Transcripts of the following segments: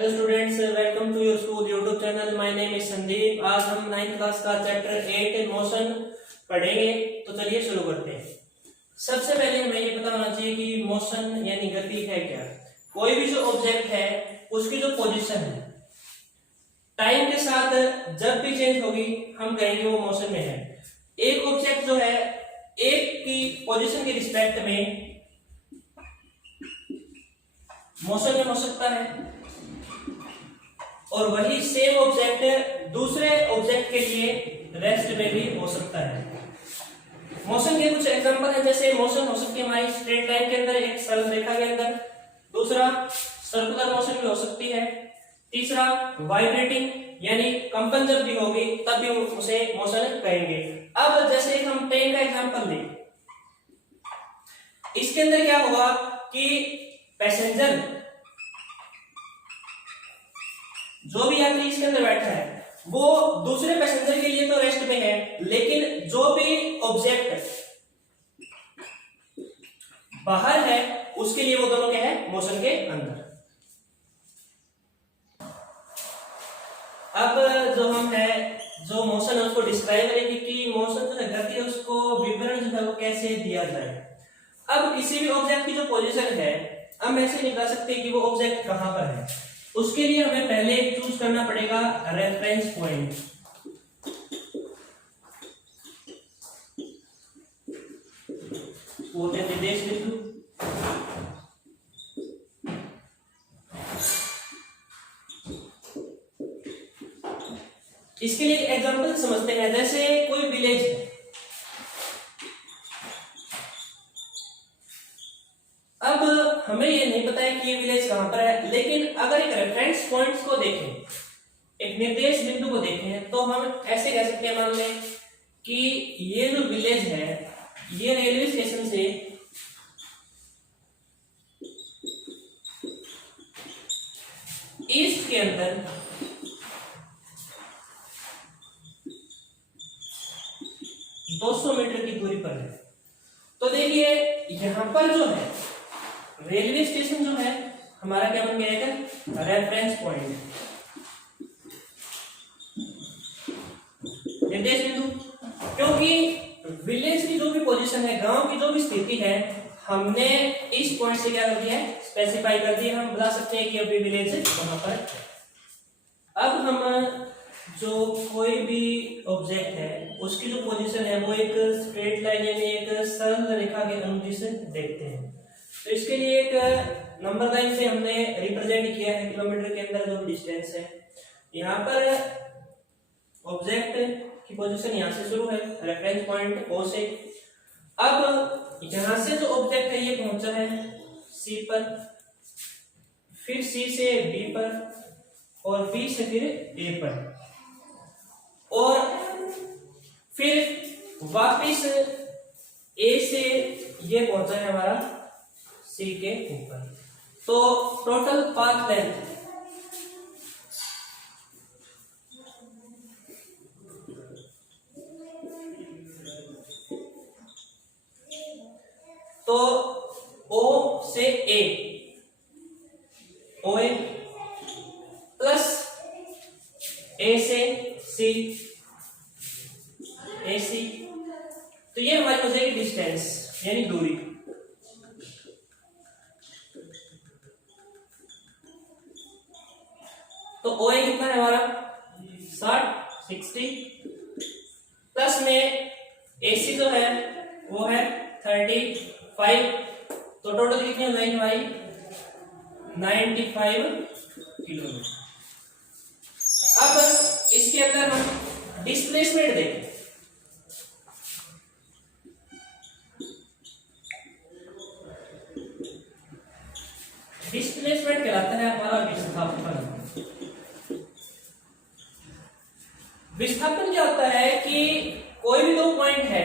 Hello students, welcome to your school YouTube channel. My name is Sandeep. आज हम 9th class का chapter 8 motion पढ़ेंगे। तो चलिए शुरू करते हैं। सबसे पहले हमें ये पता होना चाहिए कि मोशन यानी गति है क्या। कोई भी जो ऑब्जेक्ट है उसकी जो पोजीशन है टाइम के साथ जब भी चेंज होगी हम कहेंगे वो मोशन में है। एक ऑब्जेक्ट जो है एक की पोजीशन के रिस्पेक्ट में मोशन में हो सकता है और वही सेम ऑब्जेक्ट दूसरे ऑब्जेक्ट के लिए रेस्ट में भी हो सकता है। मोशन के कुछ एग्जांपल हैं, जैसे मोशन हो सकती है हमारी स्ट्रेट लाइन के अंदर, एक सरल रेखा के अंदर। दूसरा सर्कुलर मोशन भी हो सकती है। तीसरा वाइब्रेटिंग यानी कंपन जब भी होगी तब भी उसे मोशन कहेंगे। अब जैसे हम ट्रेन का एग्जांपल लें, इसके अंदर क्या होगा कि पैसेंजर जो भी यात्री इसके अंदर बैठा है वो दूसरे पैसेंजर के लिए तो रेस्ट में है, लेकिन जो भी ऑब्जेक्ट बाहर है उसके लिए वो दोनों क्या है, मोशन के अंदर। अब जो हम है जो मोशन है उसको डिस्क्राइब करेंगे कि मोशन जो है गति है उसको विवरण जो है वो कैसे दिया जाए। अब किसी भी ऑब्जेक्ट की जो पोजीशन है हम ऐसे निकाल सकते हैं कि वो ऑब्जेक्ट कहां पर है। उसके लिए हमें पहले चूज करना पड़ेगा रेफरेंस पॉइंट। वो निर्देश बिंदु। इसके लिए एग्जांपल समझते हैं, जैसे कोई विलेज है। अब हमें ये नहीं पता है कि ये विलेज कहां पर है, लेकिन अगर एक रेफरेंस पॉइंट्स को देखें, एक निर्देश बिंदु को देखें, तो हम ऐसे कह सकते हैं, मान लें कि ये जो विलेज है ये रेलवे स्टेशन से ईस्ट के अंदर 200 मीटर की दूरी पर है। तो देखिए यहां पर जो है रेलवे स्टेशन जो है हमारा क्या बन गया है, रेफरेंस पॉइंट, निर्देश बिंदु। क्योंकि विलेज की जो भी पोजीशन है, गांव की जो भी स्थिति है, हमने इस पॉइंट से क्या कर दिया है, स्पेसिफाई कर दिया। हम बता सकते हैं कि अभी विलेज वहां पर है। अब हम जो कोई भी ऑब्जेक्ट है उसकी जो पोजीशन है वो एक स्ट्रेट लाइन यानी एक सरल रेखा के अनुदिश से देखते हैं। तो इसके लिए एक नंबर लाइन से हमने रिप्रेजेंट किया है किलोमीटर के अंदर जो डिस्टेंस है। यहाँ पर ऑब्जेक्ट की पोजीशन यहाँ से शुरू है, रेफरेंस पॉइंट ओ से। अब यहाँ से जो ऑब्जेक्ट है ये पहुंचा है सी पर, फिर सी से बी पर और बी से फिर ए पर, और फिर वापिस ए से ये पहुंचा है हमारा सी के ऊपर। तो टोटल पाथ लेंथ तो ओ से ए, ओ ए प्लस ए से सी, ए सी, तो ये हमारी हो जाएगी डिस्टेंस यानी दूरी। तो ओ ए कितना है हमारा 60 प्लस में ए सी जो है वो है 35, तो टोटल कितनी हो जाएगी हमारी 95 किलोमीटर। अब इसके अंदर हम डिस्प्लेसमेंट देखें। डिस्प्लेसमेंट कहलाता है हमारा विस्थापन। विस्थापन क्या होता है कि कोई भी दो पॉइंट है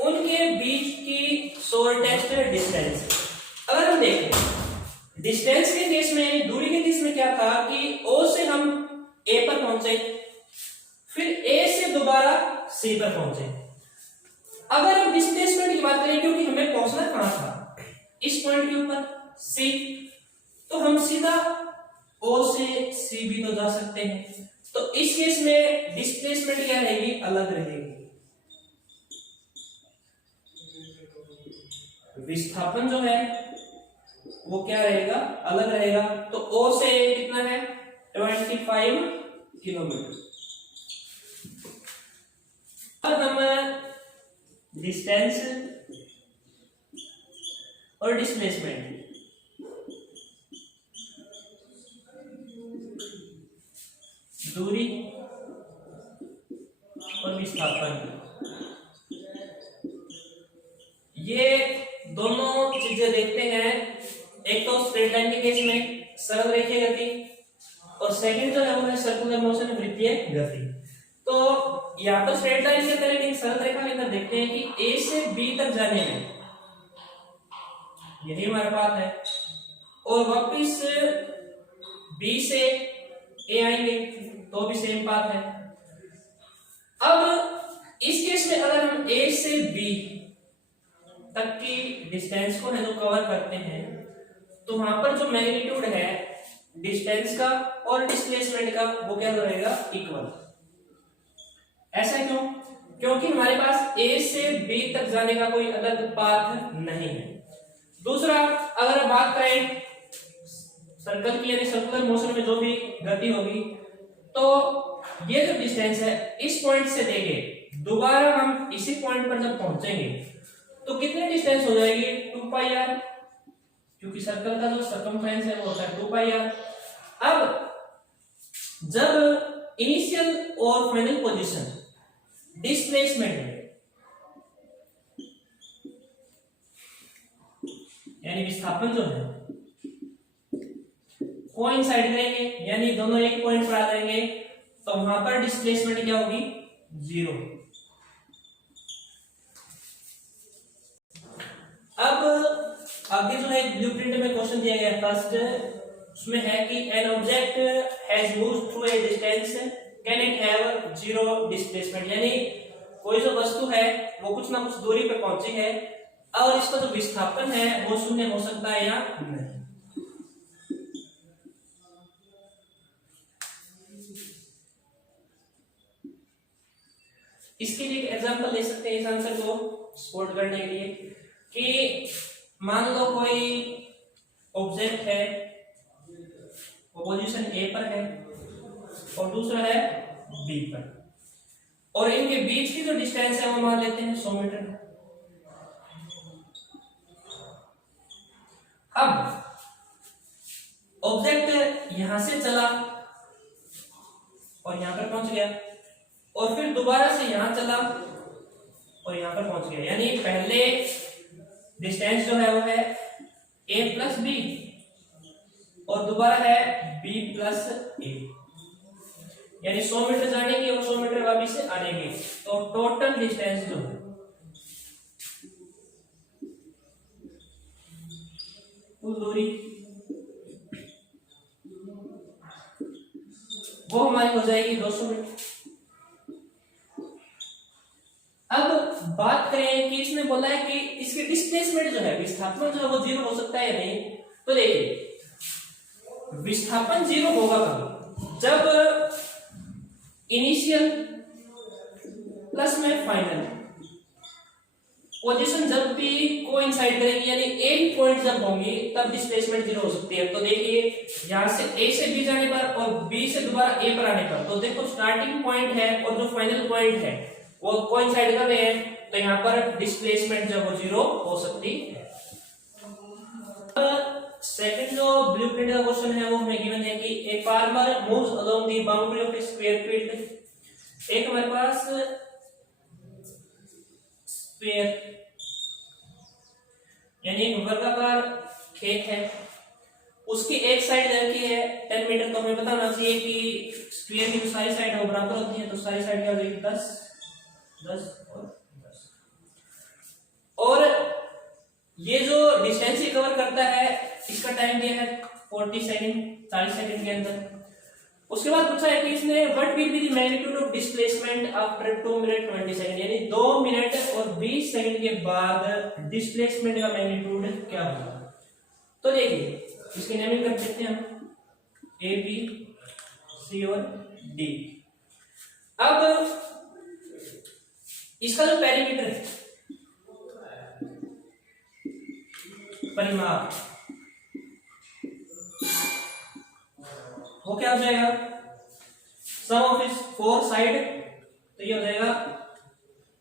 उनके बीच की शॉर्टेस्ट डिस्टेंस। अगर हम देखें डिस्टेंस के केस में यानी दूरी के केस में क्या था कि ओ से हम ए पर पहुंचे, फिर ए से दोबारा सी पर पहुंचे। अगर हम डिस्प्लेसमेंट की बात करें, क्योंकि हमें पहुंचना कहां था, इस पॉइंट के ऊपर सी, तो हम सीधा ओ से सी भी तो जा सकते हैं। तो इस केस में डिस्प्लेसमेंट क्या रहेगी, अलग रहेगी। विस्थापन जो है वो क्या रहेगा, अलग रहेगा। तो ओ से कितना है 25 किलोमीटर। अब हम डिस्टेंस और डिस्प्लेसमेंट, दूरी और विस्थापन, ये दोनों चीजें देखते हैं। एक तो स्ट्रेट लाइन के केस में सरल रेखीय गति, और सेकंड जो है वो है सर्कुलर मोशन, वृत्तीय गति। तो यहाँ पर स्ट्रेट लाइन के तरह एक सरल रेखा लेकर देखते हैं कि ए से बी तक जाने में यही हमारे पास है, और वापिस बी से ए आएंगे तो भी सेम पाथ है। अब इस केस में अगर हम ए से बी तक की डिस्टेंस को है जो कवर करते हैं, तो वहां पर जो मैग्नीट्यूड है डिस्टेंस का और डिस्प्लेसमेंट का वो क्या रहेगा, इक्वल। ऐसा क्यों? क्योंकि हमारे पास ए से बी तक जाने का कोई अलग पाथ नहीं है। दूसरा, अगर बात करें सर्कल की यानी सर्कुलर मोशन में जो भी गति होगी, तो ये जो डिस्टेंस है इस पॉइंट से लेके दोबारा हम इसी पॉइंट पर जब पहुंचेंगे तो कितनी डिस्टेंस हो जाएगी, 2πr, क्योंकि सर्कल का जो सर्कमफ्रेंस है वो होता है 2πr। अब जब इनिशियल और फाइनल पोजीशन डिस्प्लेसमेंट में यानी विस्थापन जो है कोइंसाइड करेंगे, यानी दोनों एक पॉइंट पर आ जाएंगे, तो वहां पर डिस्प्लेसमेंट क्या होगी, 0। अब आगे जो है ब्लूप्रिंट में क्वेश्चन दिया गया फर्स्ट, उसमें है कि an object has moved through a distance can it have 0 displacement, यानी कोई जो वस्तु है वो कुछ ना कुछ दूरी पे पहुंची है और इसका जो विस्थापन है वो शून्य हो सकता है या नहीं। इसके लिए एक एग्जांपल ले सकते हैं इस आंसर को सपोर्ट करने के लिए कि मान लो कोई ऑब्जेक्ट है, वो पोजीशन ए पर है और दूसरा है बी पर, और इनके बीच की जो डिस्टेंस है वो मान लेते हैं 100 मीटर। अब ऑब्जेक्ट यहां से चला और यहां पर पहुंच गया, और फिर दोबारा से यहां चला और यहां पर पहुंच गया, यानी पहले डिस्टेंस जो है वो है a प्लस बी और दोबारा है b प्लस a, यानी 100 मीटर जाने की और 100 मीटर वापस से आने की, तो टोटल डिस्टेंस जो है कुल दूरी वो हमारी हो जाएगी 200 मीटर। अब बात करें कि इसने बोला है कि इसके डिस्प्लेसमेंट जो है विस्थापन जो है वो 0 हो सकता है या नहीं, तो देखिए विस्थापन 0 होगा कब, जब इनिशियल प्लस में फाइनल पोजीशन जब भी कोइंसाइड करेगी, यानी एक पॉइंट जब होंगी तब डिस्प्लेसमेंट 0 हो सकती है। तो देखिए यहां से ए से बी जाने पर और बी से दोबारा ए पर आने पर, तो देखो स्टार्टिंग पॉइंट है और जो फाइनल पॉइंट है वो कोइंसाइड कर रहे हैं, तो यहाँ पर डिस्प्लेसमेंट जो वो 0 हो सकती है। सेकंड जो ब्लूप्रिंट का क्वेश्चन है वो हमें गिवन है कि a farmer moves along the boundary of A square field. एक हमारे पास स्क्वायर यानी एक वर्गाकार खेत है, उसकी एक साइड रखी है 10 मीटर, तो हमें बताना चाहिए कि स्क्वायर की जो सारी साइड है वो बराबर होती है, तो सारी साइड क्या हो जाएगी 10 10 और 10। और ये जो डिस्टेंस ही कवर करता है इसका टाइम दिया है 40 सेकंड, 40 सेकंड के अंदर। उसके बाद पूछा है कि इसने what will be the magnitude of displacement after 2 minute 20 second, यानी 2 मिनट और 20 सेकंड के बाद डिस्प्लेसमेंट का मैग्नीट्यूड क्या होगा। तो देखिए इसकी नेमिंग कर देते हैं हम ए बी सी और डी। अब इसका जो पेरीमीटर है, परिमाप, वो क्या हो जाएगा, सम ऑफ इस फोर साइड, तो ये हो जाएगा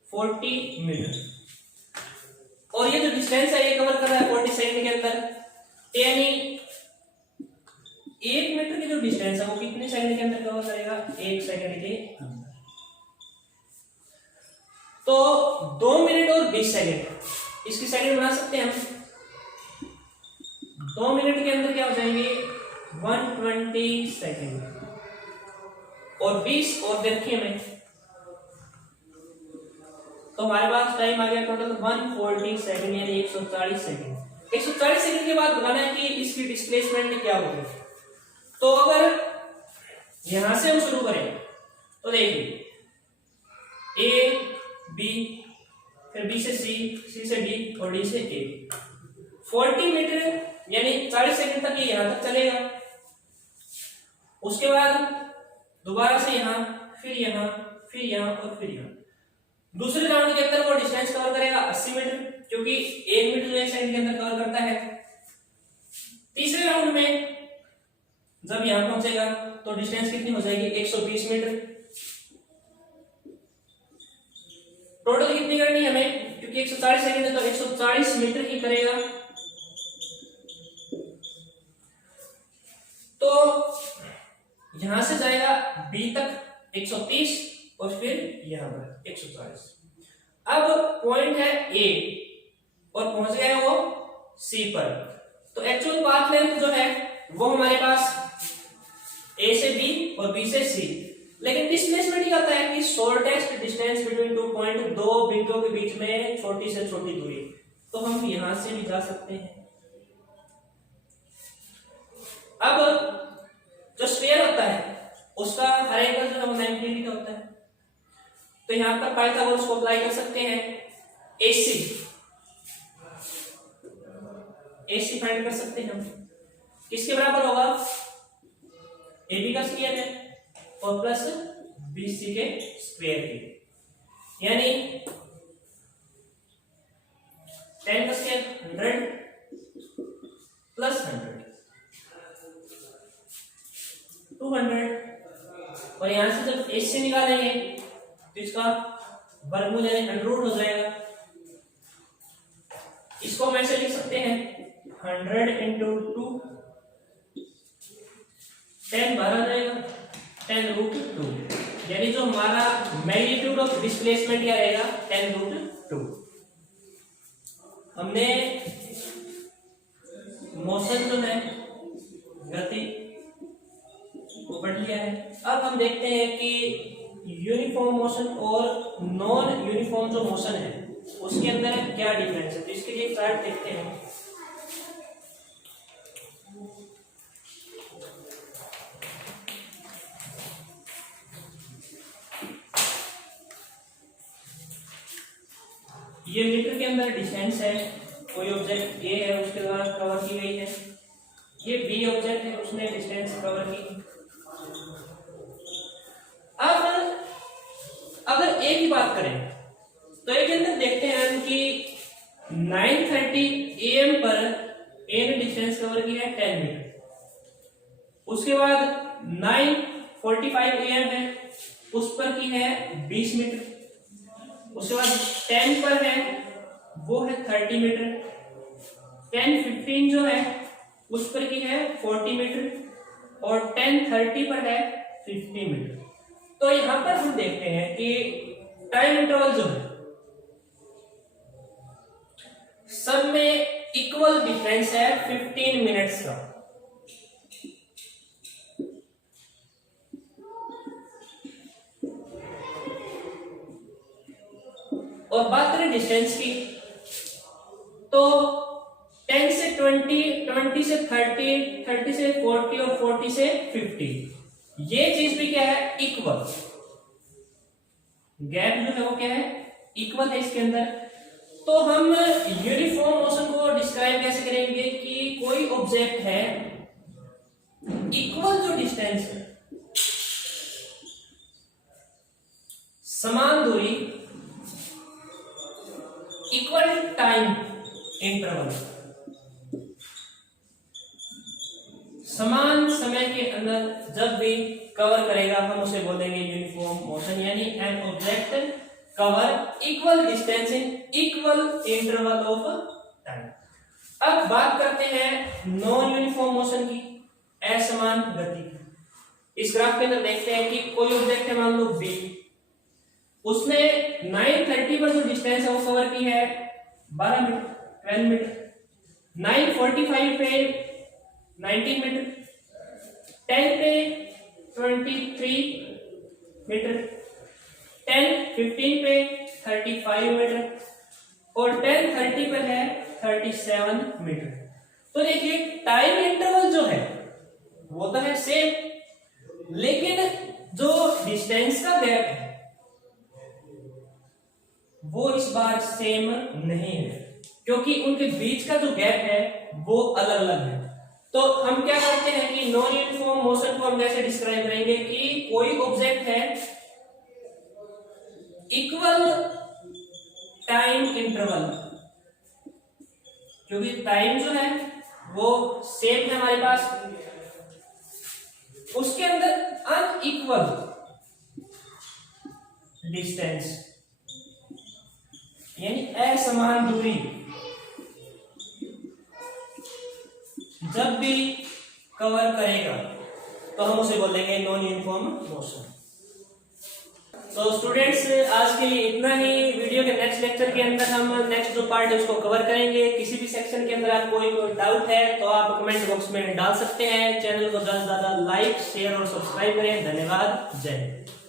40 मीटर। और ये जो डिस्टेंस है ये कवर कर रहा है 40 सेकंड के अंदर, यानी 1 मीटर की जो डिस्टेंस है वो कितने सेकंड के अंदर कवर करेगा, 1 सेकंड के अंदर। तो 2 मिनट और 20 सेकंड, इसकी सेकंड बना सकते हैं हम। 2 मिनट के अंदर क्या हो जाएंगे, 120 सेकंड, और 20 और देखिए हमें, तो हमारे पास टाइम आ गया टोटल 140 सेकंड, यानी 140 सेकंड। 140 सेकंड के बाद बताना है कि इसकी डिस्प्लेसमेंट क्या होगी। तो अगर यहां से हम शुरू करें तो देखिए ए बी, फिर बी से सी, सी से डी और डी से ए, 40 मीटर यानी 40 सेकंड तक ये यहां तक चलेगा। उसके बाद दोबारा से यहां, फिर यहां, फिर यहां और फिर यहां। दूसरे राउंड के अंदर वो डिस्टेंस कवर करेगा 80 मीटर, क्योंकि 1 मीटर जो 1 सेकंड के अंदर कवर करता है। तीसरे राउंड में जब यहां पहुंचेगा तो डिस्टेंस कितनी हो जाएगी, 120 मीटर। टोटल कितनी करनी है हमें, क्योंकि 140 सेकंड है तो 140 मीटर ही करेगा। तो यहां से जाएगा बी तक 130 और फिर यहां पर 140। अब पॉइंट है ए और पहुंच गया है वो सी पर, तो एक्चुअल पाथ लेंथ जो है वो हमारे पास ए से बी और बी से सी। लेकिन डिस्प्लेसमेंट क्या होता है कि शॉर्टेस्ट डिस्टेंस बिटवीन 2 पॉइंट, दो बिंदुओं के बीच में छोटी से छोटी दूरी, तो हम यहां से भी जा सकते हैं। अब जो स्फीयर होता है उसका हर एंगल जो है वो 90 डिग्री का होता है, तो यहां पर पाइथागोरस को अप्लाई कर सकते हैं। एसी फाइंड कर सकते हैं हम, किसके बराबर होगा, AB का स्क्वायर है और प्लस BC के स्क्वायर के, यानी 10 का स्क्वायर 100 प्लस 100 200। और यहां से जब AC निकालेंगे तो इसका वर्गमूल यानी अंडररूट हो जाएगा। इसको हम ऐसे लिख सकते हैं 100 into 2, 10 बाहर आ जाएगा, 10√2, यानी जो हमारा मैग्नीट्यूड ऑफ डिस्प्लेसमेंट क्या रहेगा, 10√2। हमने मोशन जो है, गति को पढ़ लिया है। अब हम देखते हैं कि यूनिफॉर्म मोशन और नॉन यूनिफॉर्म जो मोशन है उसके अंदर क्या डिफरेंस है। तो इसके लिए चार्ट देखते हैं। ये मीटर के अंदर डिस्टेंस है, कोई ऑब्जेक्ट ए है उसके द्वारा कवर की गई है, ये बी ऑब्जेक्ट है उसने डिस्टेंस कवर की। अब अगर ए की बात करें तो ए के अंदर देखते हैं कि 9:30 AM पर ए ने डिस्टेंस कवर किया है 10 मीटर। उसके बाद 9:45 AM है, उस पर की है 20 मीटर। उसके बाद 10 पर है वो है 30 मीटर। 10:15 जो है उस पर की है 40 मीटर और 10:30 पर है 50 मीटर। तो यहां पर हम देखते हैं कि टाइम इंटरवल जो है सब में इक्वल डिफरेंस है 15 मिनट्स का। और बात करें डिस्टेंस की तो 10 से 20, 20 से 30, 30 से 40 और 40 से 50, ये चीज भी क्या है, इक्वल। गैप जो है वो क्या है, इक्वल है इसके अंदर। तो हम यूनिफॉर्म मोशन को डिस्क्राइब कैसे करेंगे कि कोई ऑब्जेक्ट है इक्वल जो डिस्टेंस है, समान दूरी, इक्वल टाइम इंटरवल, समान समय के अंदर जब भी कवर करेगा हम उसे बोलेंगे यूनिफॉर्म मोशन, यानी an object cover equal distance in equal interval of time. अब बात करते हैं नॉन यूनिफॉर्म मोशन की, असमान गति। इस ग्राफ के अंदर देखते हैं कि कोई ऑब्जेक्ट है, मान लो बी, उसने 9:30 पर जो डिस्टेंस है वो कवर की है 12 मीटर, 12 मीटर, 9:45 पे 19 मीटर, 10 पे 23 मीटर, 10:15 पे 35 मीटर और 10:30 पे है 37 मीटर। तो देखिए टाइम इंटरवल जो है वो तो है सेम, लेकिन जो डिस्टेंस का गैप है वो इस बार सेम नहीं है, क्योंकि उनके बीच का जो गैप है वो अलग अलग है। तो हम क्या करते हैं कि नॉन यूनिफॉर्म मोशन को हम कैसे डिस्क्राइब करेंगे कि कोई ऑब्जेक्ट है, इक्वल टाइम इंटरवल, क्योंकि टाइम जो है वो सेम है हमारे पास, उसके अंदर अनइक्वल डिस्टेंस यानी असमान दूरी जब भी कवर करेगा तो हम उसे बोलेंगे नॉन यूनिफॉर्म मोशन। तो स्टूडेंट्स आज के लिए इतना ही। वीडियो के नेक्स्ट लेक्चर के अंदर हम नेक्स्ट जो पार्ट है उसको कवर करेंगे। किसी भी सेक्शन के अंदर आपको कोई डाउट है तो आप कमेंट बॉक्स में डाल सकते हैं। चैनल को ज्यादा से ज्यादा लाइक, शेयर और सब्सक्राइब करें। धन्यवाद। जय हिंद।